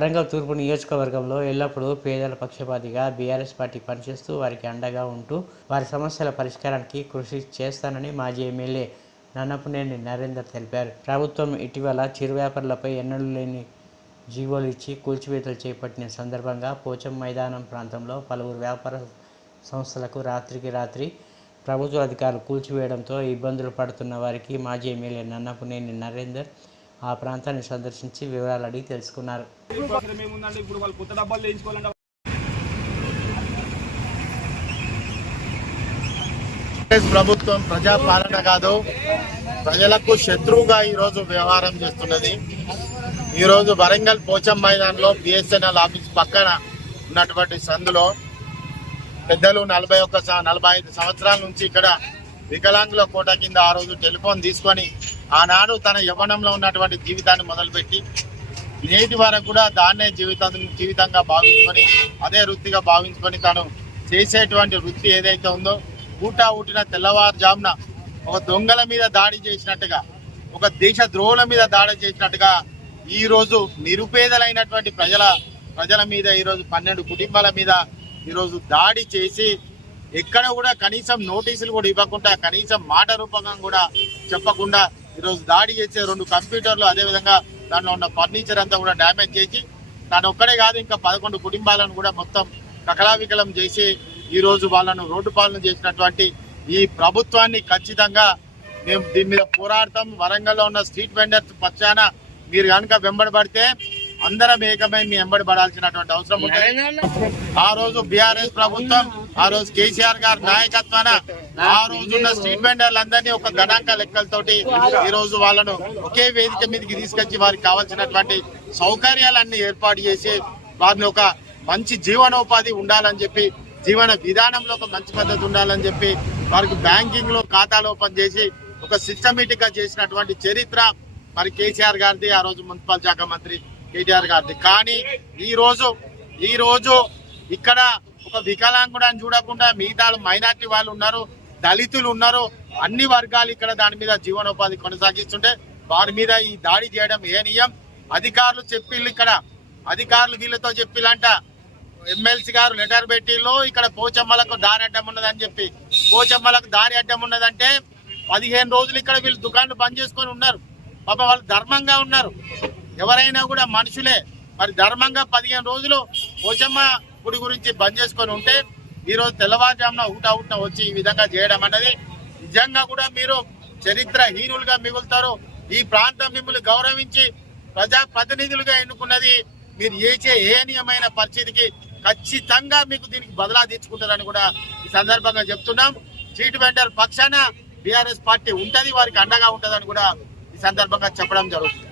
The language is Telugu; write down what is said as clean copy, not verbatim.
వరంగల్ తూర్పు నియోజకవర్గంలో ఎల్లప్పుడూ పేదల పక్షపాతిగా బీఆర్ఎస్ పార్టీ పనిచేస్తూ వారికి అండగా ఉంటూ వారి సమస్యల పరిష్కారానికి కృషి చేస్తానని మాజీ ఎమ్మెల్యే నన్నపనేని నరేందర్ తెలిపారు. ప్రభుత్వం ఇటీవల చిరు వ్యాపారులపై ఎన్నడూ లేని జీవోలు ఇచ్చి కూల్చివేతలు చేపట్టిన సందర్భంగా పోచం మైదానం ప్రాంతంలో పలువురు వ్యాపార సంస్థలకు రాత్రికి రాత్రి ప్రభుత్వ అధికారులు కూల్చివేయడంతో ఇబ్బందులు పడుతున్న వారికి మాజీ ఎమ్మెల్యే నన్నపనేని నరేందర్ ఆ ప్రాంతాన్ని సందర్శించి వివరాలు అడిగి తెలుసుకున్నారు. ప్రభుత్వం ప్రజాపాలన కాదు, ప్రజలకు శత్రువుగా ఈరోజు వ్యవహారం చేస్తున్నది. ఈరోజు వరంగల్ పోచం మైదానంలో బిఎస్ఎన్ఎల్ ఆఫీస్ పక్కన ఉన్నటువంటి సందులో పెద్దలు 45 సంవత్సరాల నుంచి ఇక్కడ వికలాంగుల కోట కింద ఆ రోజు టెలిఫోన్ తీసుకొని ఆనాడు తన యవ్వనంలో ఉన్నటువంటి జీవితాన్ని మొదలుపెట్టి నేటి వరకు కూడా దాన్నే జీవితంగా భావించుకొని అదే వృత్తిగా భావించుకొని తను చేసేటువంటి వృత్తి ఏదైతే ఉందో ఊటిన తెల్లవారుజామున ఒక దొంగల మీద దాడి చేసినట్టుగా, ఒక దేశ ద్రోహుల మీద దాడి చేసినట్టుగా ఈరోజు నిరుపేదలైనటువంటి ప్రజల మీద ఈరోజు 12 కుటుంబాల మీద ఈరోజు దాడి చేసి ఎక్కడ కూడా కనీసం నోటీసులు కూడా ఇవ్వకుండా, కనీసం మాట రూపంగా కూడా చెప్పకుండా ఈరోజు దాడి చేసే 2 కంప్యూటర్లు, అదేవిధంగా దానిలో ఉన్న ఫర్నిచర్ అంతా కూడా డ్యామేజ్ చేసి దాని ఒక్కడే కాదు ఇంకా 11 కుటుంబాలను కూడా మొత్తం కకలావికలం చేసి ఈరోజు వాళ్ళను రోడ్డు పాలన చేసినటువంటి ఈ ప్రభుత్వాన్ని ఖచ్చితంగా మేము దీని మీద పోరాడతాం. వరంగల్లో ఉన్న స్ట్రీట్ వెండర్స్ పక్షాన మీరు కనుక వెంబడబడితే అందరం ఏకమై మీ వెంబడి పడాల్సినటువంటి అవసరం ఉంటుంది. ఆ రోజు బీఆర్ఎస్ ప్రభుత్వం, ఆ రోజు కేసీఆర్ గారి నాయకత్వాన ఆ రోజున్న స్ట్రీట్ వెండర్లందరినీ ఒక గణాంక లెక్కలతోటి ఈ రోజు వాళ్ళను ఒకే వేదిక మీదకి తీసుకొచ్చి వారికి కావాల్సినటువంటి సౌకర్యాలన్నీ ఏర్పాటు చేసి వారిని ఒక మంచి జీవనోపాధి ఉండాలని చెప్పి, జీవన విధానంలో ఒక మంచి పద్ధతి ఉండాలని చెప్పి వారికి బ్యాంకింగ్ లో ఖాతాలు ఓపెన్ చేసి ఒక సిస్టమేటిక్ గా చేసినటువంటి చరిత్ర మరి కేసీఆర్ గారిది, ఆ రోజు మున్సిపల్ శాఖ మంత్రి కేటీఆర్ గారిది. కానీ ఈ రోజు ఇక్కడ ఒక వికలాంగుడని చూడకుండా మిగతా మైనార్టీ వాళ్ళు ఉన్నారు, దళితులు ఉన్నారు, అన్ని వర్గాలు ఇక్కడ దాని మీద జీవనోపాధి కొనసాగిస్తుంటే వారి మీద ఈ దాడి చేయడం ఏనియం. అధికారులు చెప్పిళ్ళు, ఇక్కడ అధికారులు వీళ్ళతో చెప్పిళ్ళంట, ఎమ్మెల్సీ గారు లెటర్ పెట్టిళ్ళు ఇక్కడ పోచమ్మలకు దారి అడ్డం ఉన్నదని చెప్పి. పోచమ్మలకు దారి అడ్డం ఉన్నదంటే 15 రోజులు ఇక్కడ వీళ్ళు దుకాణాలు బంద్ చేసుకొని ఉన్నారు. పాప వాళ్ళు ధర్మంగా ఉన్నారు, ఎవరైనా కూడా మనుషులే. మరి ధర్మంగా 15 రోజులు పోచమ్మ గుడి గురించి బంద్ చేసుకొని ఉంటే ఈరోజు తెల్లవారుజామున ఊట వచ్చి ఈ విధంగా చేయడం అన్నది నిజంగా కూడా మీరు చరిత్రహీనులుగా మిగులుతారు. ఈ ప్రాంతం మిమ్మల్ని గౌరవించి ప్రజాప్రతినిధులుగా ఎన్నుకున్నది మీరు చేసే ఏనియమైన పరిస్థితికి ఖచ్చితంగా మీకు దీనికి బదలా తీర్చుకుంటారని కూడా ఈ సందర్భంగా చెప్తున్నాం. స్ట్రీట్ వెండర్ పక్షాన బీఆర్ఎస్ పార్టీ ఉంటది, వారికి అండగా ఉంటదని కూడా ఈ సందర్భంగా చెప్పడం జరుగుతుంది.